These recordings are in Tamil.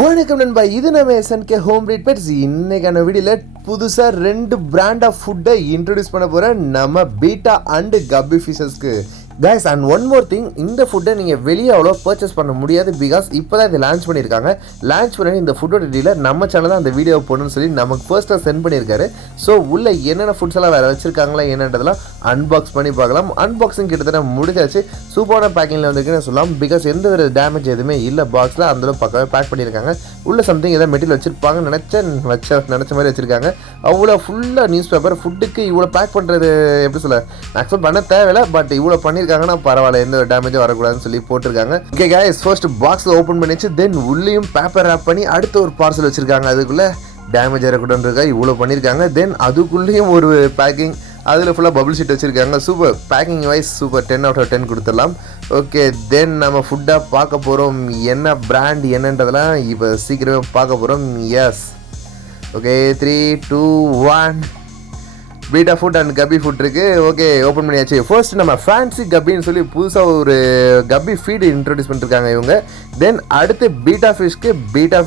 வணக்கம் நண்பா, இது நம்ம SNK ஹோம் ரீட் பெட்ஸ். இன்னைக்கான வீடியோவில் புதுசாக 2 பிராண்ட் ஆஃப் ஃபுட்டை இன்ட்ரடியூஸ் பண்ண போகிறேன் நம்ம பீட்டா அண்ட் கப்பி ஃபிஷஸ்க்கு. Guys, and one more thing, இந்த ஃபுட்டை நீங்கள் வெளியே அவ்வளோ பர்ச்சேஸ் பண்ண முடியாது. பிகாஸ் இப்போ தான் இதை லான்ச் பண்ணியிருக்காங்க. லான்ச் பண்ணி இந்த ஃபுட்டோட டீலர் நம்ம சேனல் தான் அந்த வீடியோ போடணும்னு சொல்லி நமக்கு ஃபர்ஸ்ட்டாக சென்ட் பண்ணியிருக்காரு. ஸோ உள்ள என்னென்ன ஃபுட்ஸ் எல்லாம் வேறு வச்சிருக்காங்களா என்னன்றதெல்லாம் அன்பாக்ஸ் பண்ணி பார்க்கலாம். அன்பாக்சிங் கிட்டத்தட்ட முடிஞ்சாச்சு. சூப்பரான பேக்கிங்கில் வந்துருக்குன்னு சொல்லலாம். பிகாஸ் எந்த ஒரு டேமேஜ் எதுவுமே இல்லை பாக்ஸில். அந்தளவு பக்கமே பேக் பண்ணியிருக்காங்க. உள்ள சம்திங் ஏதாவது மெட்டீரியல் வச்சிருப்பாங்க நினச்ச மாதிரி வச்சிருக்காங்க. அவ்வளோ ஃபுல்லாக நியூஸ் பேப்பர் ஃபுட்டுக்கு இவ்வளோ பேக் பண்ணுறது எப்படி சொல்ல மேக்ஸிமம் பண்ண தேவையில்லை. பட் இவ்வளோ பண்ணியிருக்காங்கன்னா பரவாயில்ல, எந்த ஒரு டேமேஜும் வரக்கூடாதுன்னு சொல்லி போட்டிருக்காங்க. ஓகே கைஸ், ஃபர்ஸ்ட் பாக்ஸில் ஓப்பன் பண்ணிச்சு. தென் உள்ளேயும் பேப்பர் ரேப் பண்ணி அடுத்த ஒரு பார்சல் வச்சுருக்காங்க. அதுக்குள்ளே டேமேஜ் வரக்கூடாதுன்றக்கா இவ்வளோ பண்ணியிருக்காங்க. தென் அதுக்குள்ளேயும் ஒரு பேக்கிங், அதில் ஃபுல்லாக பபிள் ஷீட் வச்சுருக்காங்க. சூப்பர் பேக்கிங் வைஸ் சூப்பர், 10/10 கொடுத்துடலாம். ஓகே, தென் நம்ம ஃபுட்டாக பார்க்க போகிறோம். என்ன பிராண்ட் என்னன்றதெல்லாம் இப்போ சீக்கிரமே பார்க்க போகிறோம். Yes, okay, 3, 2, 1 betta food and guppy food இருக்குது. ஓகே, ஓப்பன் பண்ணியாச்சு. ஃபர்ஸ்ட் நம்ம ஃபேன்சி கப்பின்னு சொல்லி புதுசாக ஒரு கப்பி ஃபீடு இன்ட்ரடியூஸ் பண்ணிருக்காங்க இவங்க. தென் அடுத்து பீட்டா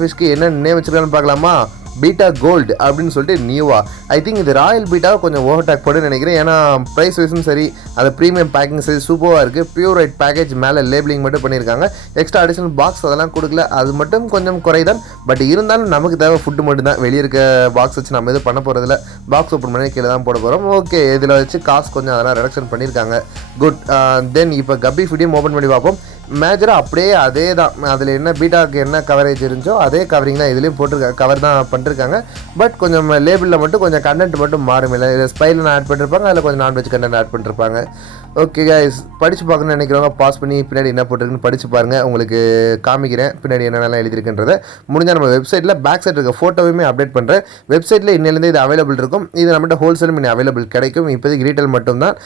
ஃபிஷ்க்கு என்ன நேம் வச்சுருக்கான்னு பார்க்கலாமா? பீட்டா கோல்டு அப்படின்னு சொல்லிட்டு நியூவா. ஐ திங்க் இது ராயல் பீட்டாவை கொஞ்சம் ஓவர் டேக் பண்ணுன்னு நினைக்கிறேன். ஏன்னா ப்ரைஸ் வைஸும் சரி, அது ப்ரீமியம் பேக்கிங் சரி சூப்பராக இருக்குது. பியூர் ரைட் பேக்கேஜ், மேலே லேபிளிங் மட்டும் பண்ணியிருக்காங்க. எக்ஸ்ட்ரா அடிஷனல் பாக்ஸ் அதெல்லாம் கொடுக்கல. அது மட்டும் கொஞ்சம் குறைதான். பட் இருந்தாலும் நமக்கு தேவை ஃபுட்டு மட்டும் தான். வெளியே இருக்க பாக்ஸ் வச்சு நம்ம எதுவும் பண்ண போகிறதில்ல. பாக்ஸ் ஓப்பன் பண்ணி கீழே தான் போட போகிறோம். ஓகே, இதில் வச்சு காசு கொஞ்சம் அதெல்லாம் ரிடக்ஷன் பண்ணியிருக்காங்க. குட். தென் இப்போ கப்பி ஃபுட்டையும் ஓப்பன் பண்ணி பார்ப்போம். மேஜராக அப்படியே அதே தான். அதில் என்ன பீட்டாவுக்கு என்ன கவரேஜ் இருந்துச்சோ அதே கவரிங் தான் இதுலேயும் போட்டிருக்காங்க. கவர் தான் பண்ணிருக்காங்க. பட் கொஞ்சம் லேபிளில் மட்டும் கொஞ்சம் கண்டென்ட் மட்டும் மாறும். இல்லை இதை ஸ்பைலில் ஆட் பண்ணிருப்பாங்க, அதில் கொஞ்சம் நான்வெஜ் கண்டென்ட் ஆட் பண்ணிருப்பாங்க. ஓகே கைஸ், படித்து பார்க்கணும்னு நினைக்கிறவங்க பாஸ் பண்ணி பின்னாடி என்ன போட்டிருக்குன்னு படித்து பாருங்கள். உங்களுக்கு காமிக்கிறேன் பின்னாடி என்னென்னலாம் எழுதியிருக்குன்றதை. முடிஞ்சால் நம்ம வெப்சைட்டில் பேக் சைட் இருக்க ஃபோட்டோவுமே அப்டேட் பண்ணுறேன். வெப்சைட்டில் இன்னிலேருந்து இது அவைலபிள் இருக்கும். இது நம்மகிட்ட ஹோல்சேலும் இன்னும் அவைலபிள் கிடைக்கும். இப்போதைக்கு ரீட்டைல் மட்டும்தான்.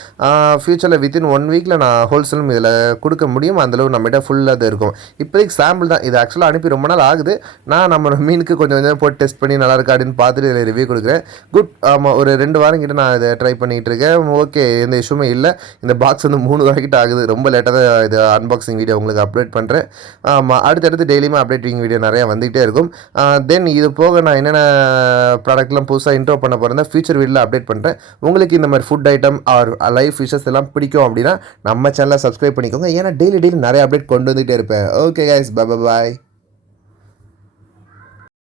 ஃபியூச்சரில் வித்தின் 1 வீக்கில் நான் ஹோல்சேலும் இதில் கொடுக்க முடியும். அந்தளவு நம்மகிட்ட ஃபுல்லாக தான் இருக்கும். இப்போதைக்கு சாம்பிள் தான். இது ஆக்சுவலாக அனுப்பி ரொம்ப நாள் ஆகுது. நான் நம்ம மீனுக்கு கொஞ்சம் கொஞ்சம் போட்டு டெஸ்ட் பண்ணி நல்லா இருக்கா அப்படின்னு பார்த்துட்டு இதில் ரிவ்யூ கொடுக்குறேன். குட். ஆமாம், ஒரு 2 வாரம் கிட்ட நான் இதை ட்ரை பண்ணிகிட்டு இருக்கேன். ஓகே, எந்த இஷ்யூமே இல்லை. இந்த பாக்ஸ் வந்து 3 வாரம் கிட்ட ஆகுது. ரொம்ப லேட்டாக தான் இது அன்பாக்சிங் வீடியோ உங்களுக்கு அப்டேட் பண்ணுறேன். ஆமாம், அடுத்தடுத்து டெய்லியுமே அப்டேட்டிங் வீடியோ நிறையா வந்துகிட்டே இருக்கும். தென் இது போக நான் என்னென்ன ப்ராடக்ட்லாம் புதுசாக இன்ட்ரோ பண்ண போகிறேன் ஃபியூச்சர் வீடியோவில் அப்டேட் பண்ணுறேன். உங்களுக்கு இந்த மாதிரி food item or live fishes எல்லாம் பிடிக்கும் அப்படின்னா நம்ம சேனலை சப்ஸ்கிரைப் பண்ணிக்கோங்க. ஏன்னா டெய்லி நிறைய அப்டேட் கொண்டு வந்துகிட்டே இருப்பேன். Okay guys, by.